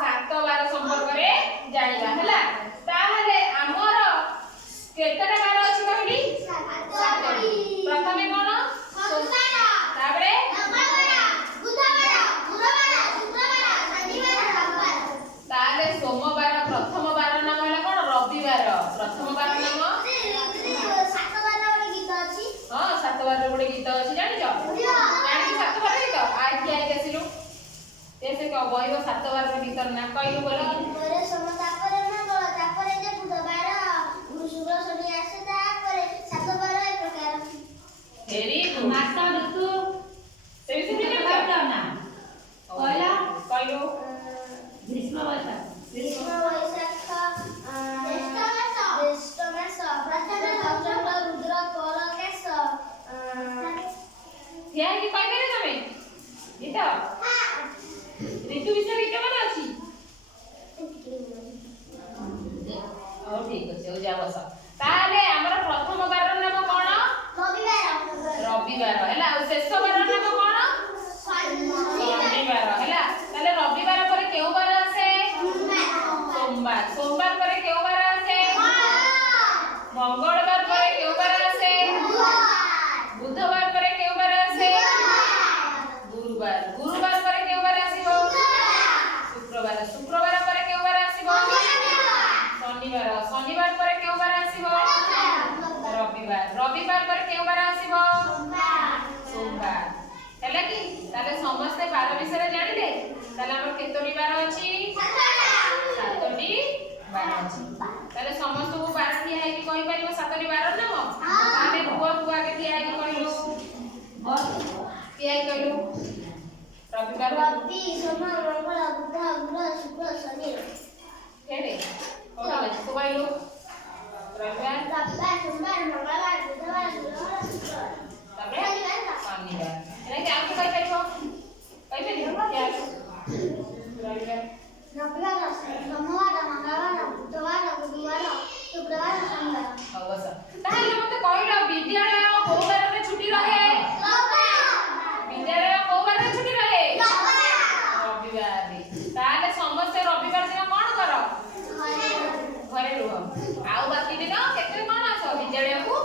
सात बार संपर्क में जानिबा हैला ताहले हमर केतेटा बार अछि कहली सातटी प्रथमे कोन सोमवार ताबरे मंगलवार बुधवार गुरुवार शनिवार रविवार ताहले सोमवार प्रथम बार नाम हैला कोन रविवार प्रथम बार नाम सात बार गोटे गीत अछि हां सात बार गोटे गीत अछि जानि छ जानि सात बार गीत आइ गेसिलु ऐसे का बहिबो सात बार गीत ना कइलु बोल परे समता परे मंगल तापरे जे बुधवार गुरु शुक्र शनि आसे तापरे सात बार ए प्रकार फेरी मास ऋतु से विषय में क्या ना कहला कइलु ग्रीष्म वैशाख ज्येष्ठ मास प्रथम चंद्र रुद्र कर केश क्या कि कइ करे तमे गीत ऋतु विषय गीत माने अछि और ठीक अछि ओ जा बस ताले हमर प्रथम बार नाम कोन रविवार हैला और शेष बार नाम कोन शनिवार हैला ताले रविवार पर केउ बार आसे सोमवार सोमवार पर केउ बार आसे मंगलवार पर केउ बार आसे बुधवार पर केउ बार आसे गुरुवार गुरुवार पर केउ बार आसीबो शुक्रवार शुक्रवार पर केउ बार आसीबो शनिवार शनिवार पर केउ बार आसीबो रविवार रविवार पर केउ बार आसीबो सोमवार हैला कि ताले समस्त बार विषय जानिले ताले हमर केतोटी बार अछि सातटी बार अछि ताले समस्त को बार ठिया है कि कहि परिबो सातटी बार नाम ताले बुआ बुआ के ठिया है कि कहिलु ठिया है कहिलु रविवार रवि सोम मंगल बुध गुरु शुक्र शनि केडे कोला तो कहिलु रविवार सोमवार मंगलवार बुधवार गुरुवार शुक्रवार ताबे शनिवार एना कि आपको कहि परिबो क्या रविवार रविवार सोमवार मंगलवार बुधवार गुरुवार शुक्रवार शनिवार बस ताहले मते कहिलो विद्यालय को बार रे छुट्टी रहे विद्यालय को बार रे छुट्टी रहे रविवार रे ताहले समस्त रविवार दिन कोन करो घरे रुह आउ बाकी दिन केते कोन आसो विद्यालय को